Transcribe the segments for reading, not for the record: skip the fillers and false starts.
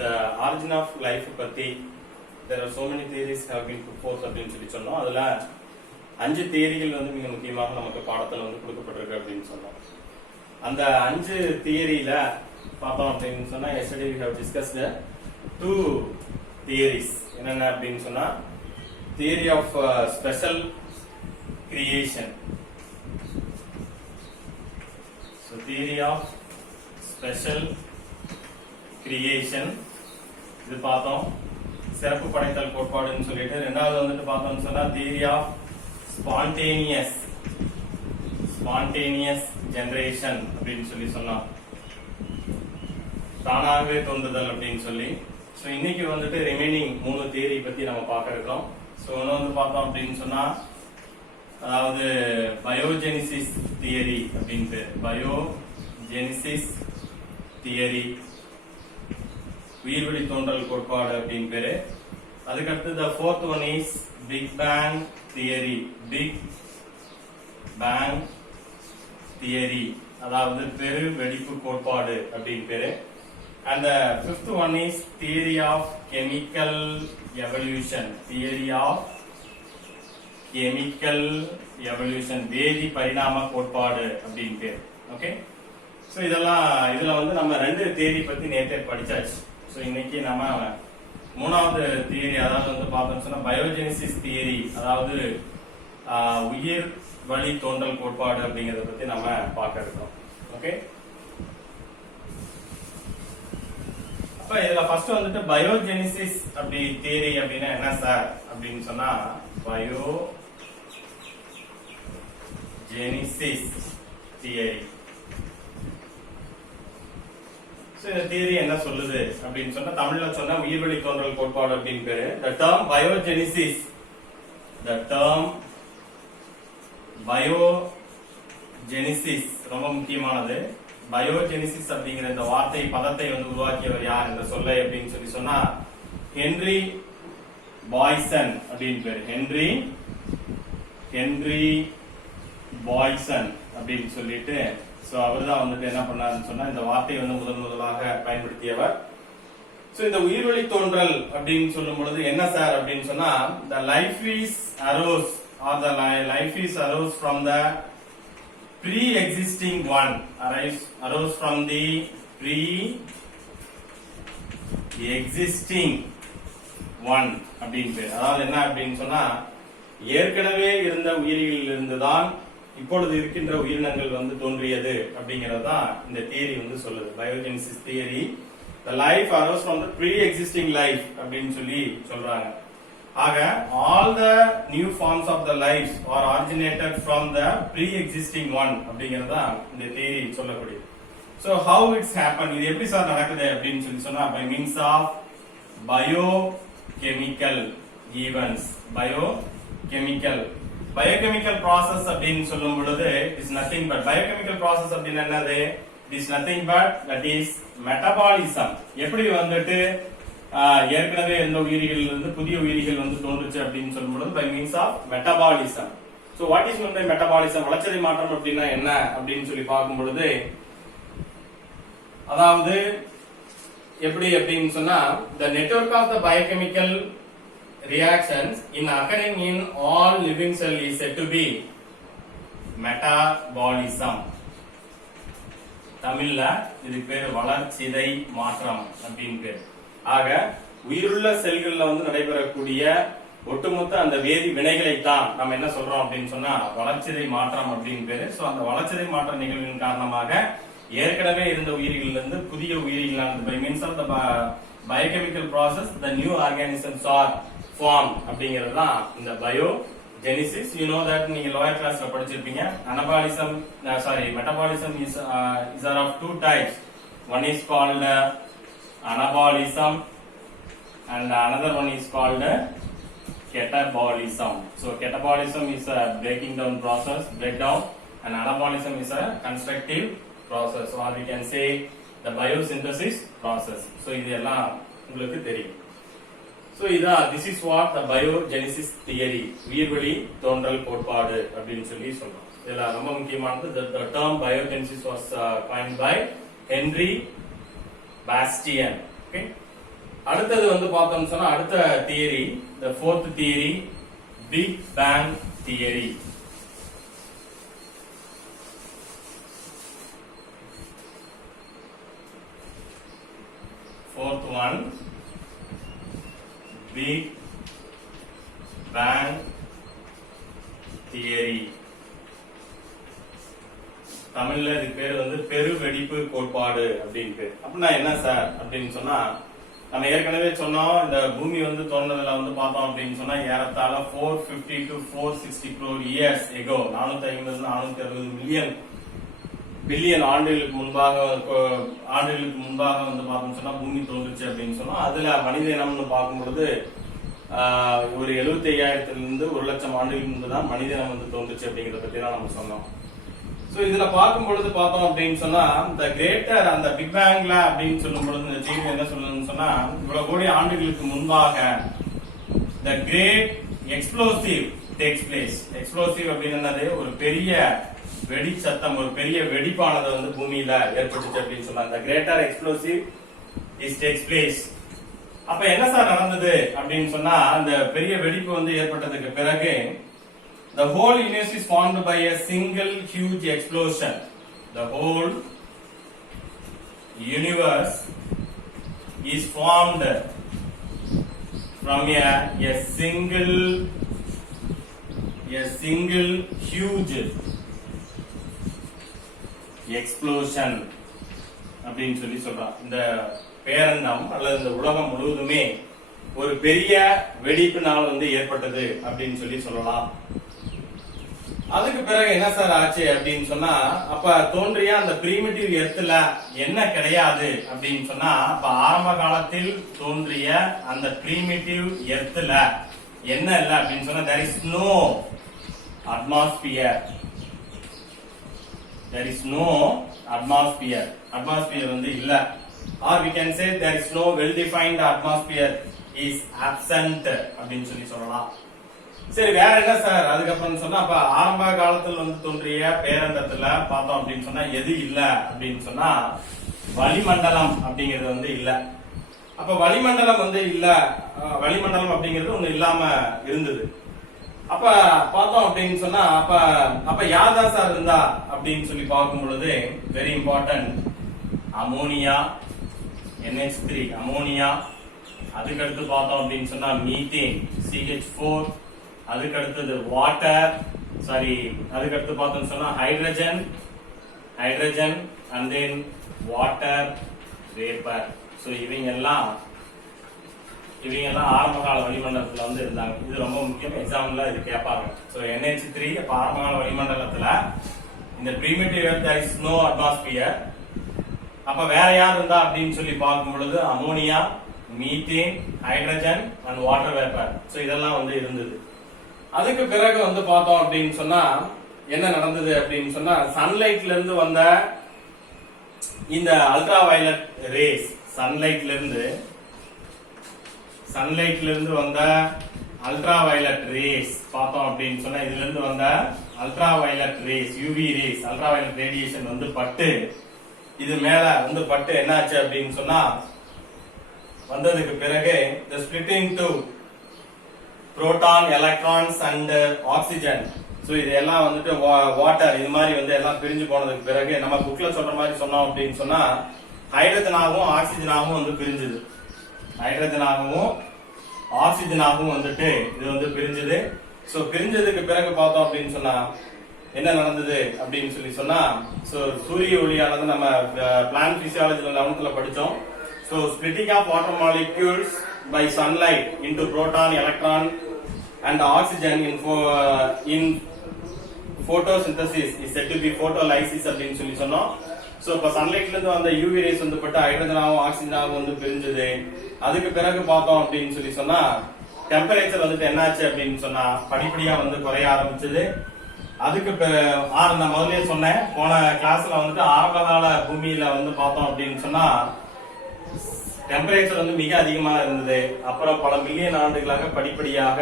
இந்த origin of life பத்தி there are so many theories have been put forth அப்படின்னு சொல்லி சொன்னோம். அதுல 5 தியரிகள் வந்து மிக முக்கியமாக நமக்கு பாடத்துல வந்து கொடுக்கப்பட்டிருக்கு அப்படின்னு சொன்னோம். அந்த 5 தியரியில பார்த்தோம் அப்படின்னு சொன்னா yesterday we have discussed the 2 theories. என்னென்ன அப்படின்னு சொன்னா theory of special creation. So theory of special creation இது பார்த்தோம். சிறப்பு படைத்தல் கோட்பாடுன்னு சொல்லிட்டு ரெண்டாவது வந்துட்டு பார்த்தோம்னு சொன்னா தியரி ஆஃப் ஸ்பான்டேனியஸ் ஜெனரேஷன் அப்படின்னு சொல்லி சொன்னோம். தானாகவே தோன்றுதல் அப்படின்னு சொல்லி. ஸோ இன்னைக்கு வந்துட்டு ரிமைனிங் 3 தியரி பத்தி நம்ம பார்க்க இருக்கோம். ஸோ ஒன்று வந்து பார்த்தோம் அப்படின்னு சொன்னா அதாவது பயோஜெனிசிஸ் தியரி அப்படின்ட்டு பயோஜெனிசிஸ் தியரி உயிர்வெளி தோன்றல் கோட்பாடு அப்படின்னு பேரு. அதுக்கடுத்து the fourth one is Big Bang theory. Big Bang theory அதாவது பெரு வெடிப்பு கோட்பாடு அப்படின்னு பேரு. And the fifth one is theory of chemical evolution. Theory of chemical evolution வேதி பரிணாம கோட்பாடு அப்படின்னு பேரு. ஓகே, சோ இதெல்லாம் இதுல வந்து நம்ம 2 தியரி பத்தி நேத்தே படிச்சாச்சு. சோ இன்னைக்கு நம்ம 3வது தியரி அதாவது வந்து பார்த்தோம்னு சொன்னா பயோஜெனிசிஸ் தியரி அதாவது உயிர் வழி தோன்றல் கோட்பாடு அப்படிங்கறத பத்தி நம்ம பார்க்க இருக்கோம். ஓகே, அப்ப இதுல ஃபர்ஸ்ட் வந்துட்டு பயோஜெனிசிஸ் அப்படி தியரி அப்படின்னா என்ன சார் அப்படின்னு சொன்னா பயோஜெனிசிஸ் தியரி. இந்த தியரி என்ன சொல்லுது அப்படின்னு சொன்னா தமிழ்ல சொன்னா உயிர்வெளி தோன்றல் கோட்பாடு அப்படின்னு பேரு. The term பயோஜெனிசிஸ் ரொம்ப முக்கியமானது. பயோஜெனிசிஸ் அப்படிங்கிற இந்த வார்த்தை பதத்தை வந்து உருவாக்கியவர் யார் என்ற சொல்லை அப்படின்னு சொல்லி சொன்னா ஹென்றி பாய்சன் அப்படின்னு பேரு. ஹென்றி பாய்சன் அப்படின்னு சொல்லிட்டு சோ அவர்தான் வந்துட்டு என்ன பண்ணாருன்னு சொன்னா இந்த வார்த்தையை வந்து முதலாக பயன்படுத்தியவர். சோ இந்த உயிர்வெளி தோன்றல் அப்படின்னு சொல்லும் பொழுது என்ன சார் அப்படின்னு சொன்னா the life is arose from the pre-existing one. Arose from the pre-existing one அப்படின்னு பேர். அதாவது என்ன அப்படின்னு சொன்னா ஏற்கனவே இருந்த உயிரிகளில் இருந்துதான் இப்பொழுது இருக்கின்ற உயிரினங்கள் வந்து தோன்றியது அப்படிங்கறது தான் இந்த தியரி வந்து சொல்லுது. Biogenesis theory the life arose from the pre-existing life அப்படின்னு சொல்லி சொல்றாங்க. ஆக all the new forms of the lives are originated from the pre-existing one அப்படிங்கறது தான் இந்த தியரி சொல்லக்கூடியது. So how it's happened, இது எப்படி சார் நடக்குது அப்படின்னு சொல்லி சொன்னா by means of biochemical events. Biochemical process அப்படின்னு சொல்லும் பொழுது is nothing but biochemical process அப்படின்னா என்னது? It is nothing but that is metabolism. எப்படி வந்துட்டு ஏற்கனவே எந்த உயிரிகளில் இருந்து புதிய உயிரிகள் வந்து தோன்றுச்சு அப்படின்னு சொல்லும் பொழுது by means of metabolism. So what is meant by metabolism? வளர்ச்சிதை மாற்றம் அப்படின்னா என்ன அப்படின்னு சொல்லி பார்க்கும் பொழுது அதாவது எப்படி அப்படின்னு சொன்னா the network of the biochemical reactions in occurring in all living cell is said to be metabolism. தமிழ்ல இது பேர் வளர்ச்சிதை மாற்றம் அப்படின்னு பேர். ஆக உயிருள்ள செல்கள்ல வந்து நடைபெறக்கூடிய ஒட்டுமொத்த அந்த வேதி வினைகளை தான் நம்ம என்ன சொல்றோம் அப்படின்னு சொன்னா வளர்ச்சிதை மாற்றம் அப்படின்னு பேரு. சோ அந்த வளர்ச்சிதை மாற்ற நிகழ்வின் காரணமாக ஏற்கனவே இருந்த உயிரிகளிலிருந்து புதிய உயிரிகளானது by means of the biochemical process the new organisms are formed அப்படிங்கிறது தான் இந்த பயோஜெனிசிஸ். you know that நீங்க லோயர் கிளாஸ்ல படிச்சிருப்பீங்க. metabolism is of 2 types. One is called anabolism and another one is called catabolism. So catabolism is a breaking down process, breakdown, and anabolism is a constructive process, or we can say the biosynthesis process. So இதெல்லாம் உங்களுக்கு தெரியும். So this is what the biogenesis theory உயிர்வெளி தோன்றல் கோட்பாடு அப்படின்னு சொல்லி சொல்றோம். இதெல்லாம் ரொம்ப முக்கியமானது. The term biogenesis was coined by Henry Bastian. Okay, அடுத்தது வந்து பார்த்தோம்னு சொன்னா அடுத்த theory, the fourth theory, Big Bang theory. Fourth one, Big Bang theory. தமிழ்ல இது பேர் வந்து பெரு வெடிப்பு கோட்பாடு அப்படின்னு பேர். அப்படின்னா என்ன சார் அப்படின்னு சொன்னா, நம்ம ஏற்கனவே சொன்னோம் இந்த பூமி வந்து தோன்றதுல வந்து பார்த்தோம் அப்படின்னு சொன்னா ஏறத்தாழ 450 to 460 crore years ago, 450 460 billion ஆண்டுகளுக்கு முன்பாக வந்து பார்த்தோம் சொன்னா பூமி தோன்றுச்சு அப்படின்னு சொன்னா, அதுல மனித இனம்னு பார்க்கும் பொழுது ஒரு 75,000 இருந்து 1,00,000 ஆண்டுகளுக்கு முன்பு தான் மனித இனம் வந்து தோன்றுச்சு அப்படிங்கறத பத்தி தான் நம்ம சொன்னோம். சோ இதுல பார்க்கும் பொழுது பார்த்தோம் அப்படின்னு சொன்னா இந்த கிரேட்டர் அந்த பிக் பேங்ல அப்படின்னு சொல்லும் பொழுது இந்த செய்தி என்ன சொல்லணும்னு சொன்னா, இவ்வளவு கோடி ஆண்டுகளுக்கு முன்பாக the great explosive takes place. Explosive அப்படின்னு என்னது, ஒரு பெரிய வெடி சத்தம், ஒரு பெரிய வெடிப்பானது வந்து பூமியில ஏற்பட்டுச்சு அப்படின்னு சொன்னாங்க. the greater explosive is takes place. அப்ப என்ன சார் நடந்தது அப்படின்னு சொன்னா, அந்த பெரிய வெடிப்பு வந்து ஏற்பட்டதுக்கு பிறகு the whole universe is formed by a single huge explosion. The whole universe is formed from a single huge explosion அப்படின்னு சொல்லி சொல்றான். இந்த பேரண்டம் அல்லது இந்த உலகம் முழுவதுமே ஒரு பெரிய வெடிப்பினால் வந்து ஏற்பட்டது அப்படின்னு சொல்லி சொல்லலாம். அதுக்கு பிறகு என்ன சார் ஆச்சு அப்படின்னு சொன்னா, அப்ப தோன்றிய அந்த பிரிமிட்டிவ் எர்த்ல என்ன கிடையாது அப்படின்னு சொன்னா, அப்ப ஆரம்ப காலத்தில் தோன்றிய அந்த பிரிமிட்டிவ் எர்த்ல என்ன இல்ல அப்படின்னு சொன்னா, there is no atmosphere. There is no atmosphere. Atmosphere வந்து இல்ல. Or we can say there is no well defined atmosphere is absent அப்படின்னு சொல்லி சொல்லலாம். சரி, வேற என்ன சார் அதுக்கப்புறம் சொன்னா, அப்ப ஆரம்ப காலத்தில் வந்து தோன்றிய பேரண்டத்துல பார்த்தோம் அப்படின்னு சொன்னா எது இல்ல அப்படின்னு சொன்னா, வளிமண்டலம் அப்படிங்கிறது வந்து இல்ல. அப்ப வளிமண்டலம் வந்து இல்ல, வளிமண்டலம் அப்படிங்கிறது ஒண்ணு இல்லாம இருந்தது. அப்ப பார்த்தோம் அப்படின்னு சொன்னா, அப்ப யார்தான் சார் இருந்தா அப்படின்னு சொல்லி பார்க்கும் பொழுது very important, ammonia, NH3 ammonia, அதுக்கடுத்து பார்த்தோம் அப்படின்னு சொன்னா மீத்தேன் CH4, அதுக்கு அடுத்தது வாட்டர், அதுக்கடுத்து பார்த்தோம்னு சொன்னா hydrogen and then water vapour. So இவங்க எல்லாம் ஆரம்ப கால வளிமண்டலத்துல வந்து இருந்தாங்க. இது ரொம்ப முக்கியம், எக்ஸாம்ல இது கேட்பாங்க. சோ NH3 அப்ப ஆரம்ப கால வளிமண்டலத்துல இந்த primitive earth there is no atmosphere. அப்ப வேற யார் இருந்தா அப்படின்னு சொல்லி பார்க்கும் பொழுது ammonia, methane, hydrogen and water vapour. So இதெல்லாம் வந்து இருந்தது. அதுக்கு பிறகு வந்து பார்த்தோம் அப்படின்னு சொன்னா என்ன நடந்தது அப்படின்னு சொன்னா, சன்லைட்ல இருந்து வந்த இந்த அல்ட்ரா வயலட் ரேஸ், சன்லைட்ல இருந்து வந்த அல்ட்ரா வயலட் ரேஸ் பார்த்தோம் அப்படின்னு சொன்னா, இதுல இருந்து வந்த ultra violet race, UV rays, ultra violet radiation வந்து பட்டு இது மேல வந்து பட்டு என்னாச்சு அப்படின்னு சொன்னா, வந்ததுக்கு பிறகு the splitting to proton, electrons and oxygen. So இது எல்லாம் வந்துட்டு வாட்டர் இது மாதிரி வந்து எல்லாம் பிரிஞ்சு போனதுக்கு பிறகு நம்ம புக்ல சொல்ற மாதிரி சொன்னோம் அப்படின்னு சொன்னா, ஹைட்ரஜனாகவும் ஆக்சிஜனாகவும் வந்து பிரிஞ்சுது. ஹைட்ரஜனாகவும் ஆக்சிஜனாகவும் வந்துட்டு இது வந்து பிரிஞ்சுது. சோ பிரிஞ்சதுக்கு பிறகு பார்த்தோம் அப்படின்னு சொன்னா என்ன நடந்தது அப்படின்னு சொல்லி சொன்னா, சோ சூரிய ஒளியானது நம்ம பிளான்ட் பிசியாலஜில 11th படிச்சோம். So splitting of water molecules by sunlight into proton, electron and oxygen in photosynthesis is said to be photolysis அப்படின்னு சொல்லி சொன்னோம். சோ இப்ப சன்லைட்ல இருந்து வந்த யூவி ரேஸ் வந்து பட்டு ஹைட்ரஜனாகவும் ஆக்சிஜனாகவும் வந்து பிரிஞ்சது. அதுக்கு பிறகு பார்த்தோம் அப்படின்னு சொல்லி சொன்னா டெம்பரேச்சர் வந்துட்டு என்னாச்சு அப்படின்னு சொன்னா படிப்படியா வந்து குறைய ஆரம்பிச்சது. அதுக்கு நான் முதல்லயே சொன்னேன் போன கிளாஸ்ல வந்துட்டு ஆரம்பகால பூமியில வந்து பார்த்தோம் அப்படின்னு சொன்னா டெம்பரேச்சர் வந்து மிக அதிகமாக இருந்தது. அப்புறம் பல மில்லியன் ஆண்டுகளாக படிப்படியாக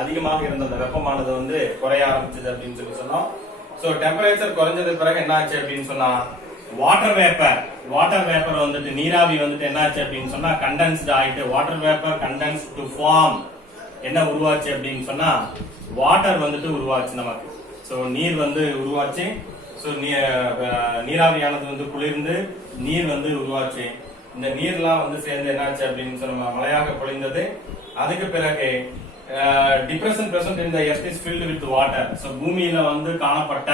அதிகமாக இருந்த அந்த வெப்பமானது வந்து குறைய ஆரம்பிச்சது அப்படின்னு சொல்லி சொன்னோம். சோ டெம்பரேச்சர் குறைஞ்சது பிறகு என்ன ஆச்சு அப்படின்னு சொன்னா வாட்டர் வாட்டர் வேப்பர் வந்துட்டு நீராவி வந்துட்டு என்னாச்சு அப்படின்னு சொன்னா கண்டென்ஸ்ட் ஆயிட்டு water vapour condense to form என்ன உருவாச்சு அப்படின்னு சொன்னா வாட்டர் வந்துட்டு உருவாச்சு நமக்கு. சோ நீர் வந்து உருவாச்சு. சோ நீராவியானது வந்து குளிர்ந்து நீர் வந்து உருவாச்சு. இந்த நீர்லாம் வந்து சேர்ந்து என்னாச்சு அப்படின்னு சொன்னா மழையாக பொழிந்தது. அதுக்கு பிறகு depression present in the earth is filled with water. So பூமியில வந்து காணப்பட்ட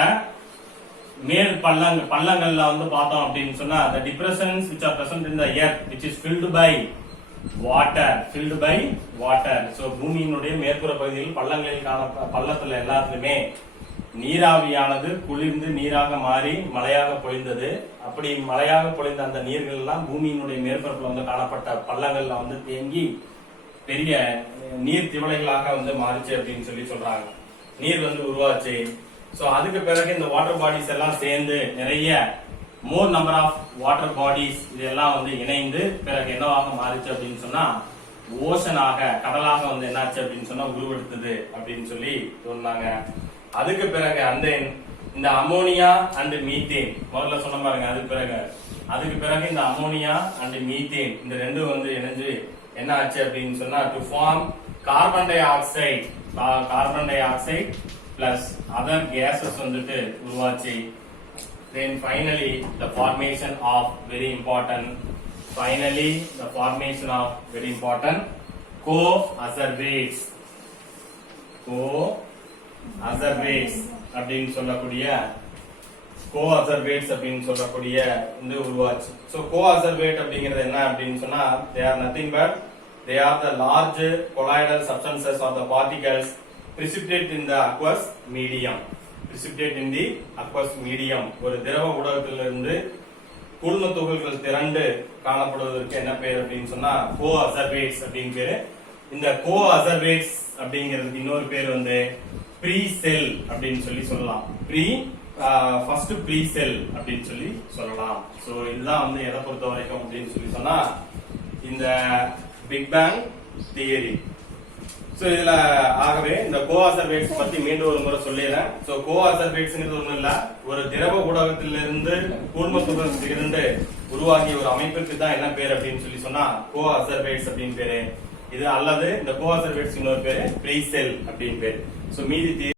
மேல் பள்ளங்கள்ல வந்து பார்த்தோம் அப்படின்னு சொன்னா the depressions which are present in the earth which is filled by water. So பூமியினுடைய மேற்புற பகுதியில் பள்ளங்களில் பள்ளத்துல எல்லாத்துலயுமே நீராவியானது குளிர்ந்து நீராக மாறி மழையாக பொழிந்தது. அப்படி மழையாக பொழிந்த அந்த நீர்கள் எல்லாம் பூமியினுடைய மேற்பரப்புல வந்து காணப்பட்ட பள்ளங்கள்ல வந்து தேங்கி பெரிய நீர் திவலைகளாக வந்து மாறிச்சு அப்படின்னு சொல்லி சொல்றாங்க. நீர் வந்து உருவாச்சு. சோ அதுக்கு பிறகு இந்த வாட்டர் பாடிஸ் எல்லாம் சேர்ந்து நிறைய more number of water bodies இதெல்லாம் வந்து இணைந்து பிறகு என்னவாக மாறிச்சு அப்படின்னு சொன்னா ஓஷனாக கடலாக வந்து என்னாச்சு அப்படின்னு சொன்னா உருவெடுத்தது அப்படின்னு சொல்லி சொன்னாங்க. அதுக்கு பிறகு அந்த இந்த அமோனியா அண்ட் மீத்தேன் முதல்ல சொன்ன பாருங்க. அதுக்கு பிறகு இந்த அமோனியா அண்ட் மீத்தேன் இந்த ரெண்டும் வந்து இணைஞ்சு என்ன ஆச்சு அப்படின்னு சொன்னா to form carbon dioxide plus other gases வந்துட்டு உருவாச்சு. Then finally the formation of very important co-acerbates அப்படின்னு சொல்லக்கூடிய இந்த உருவாச்சு. So co-acerbates அப்படிங்கிறது என்ன அப்படின்னு சொன்னா they are nothing but they are the large colloidal substances or the particles precipitate in the aqueous medium. ஒரு திரவ ஊடகத்திலிருந்து கூழ்ம துகள்கள் திரண்டு காணப்படுவதற்கு என்ன பேர் அப்படின்னு சொன்னா co-acerbates அப்படின்னு பேரு. இந்த co-acerbates அப்படிங்கிறதுக்கு இன்னொரு பேர் வந்து ப்ரீ செல் அப்படின்னு சொல்லலாம். ஃபர்ஸ்ட் ப்ரீ செல் அப்படின்னு சொல்லலாம். சோ இதுதான் வந்து எதை பொறுத்த வரைக்கும் அப்படின்னு சொன்னா இந்த பிக் பேங் தியரி. சோ இதுல ஆகவே இந்த co-acerbates பத்தி மீண்டும் ஒரு முறை சொல்லிடுறேன். சோ co-acerbatesங்கிறது ஒண்ணும் இல்ல, ஒரு திரவ ஊடகத்திலிருந்து கூழ்ம துகள் திரண்டு உருவாகிய ஒரு அமைப்புக்கு தான் என்ன பேர் அப்படின்னு சொன்னா co-acerbates அப்படின்னு பேரு. இது அல்லது இந்த co-acerbates இன்னொரு பேரு ப்ரீ செல் அப்படின்னு பேரு. சோ மீதி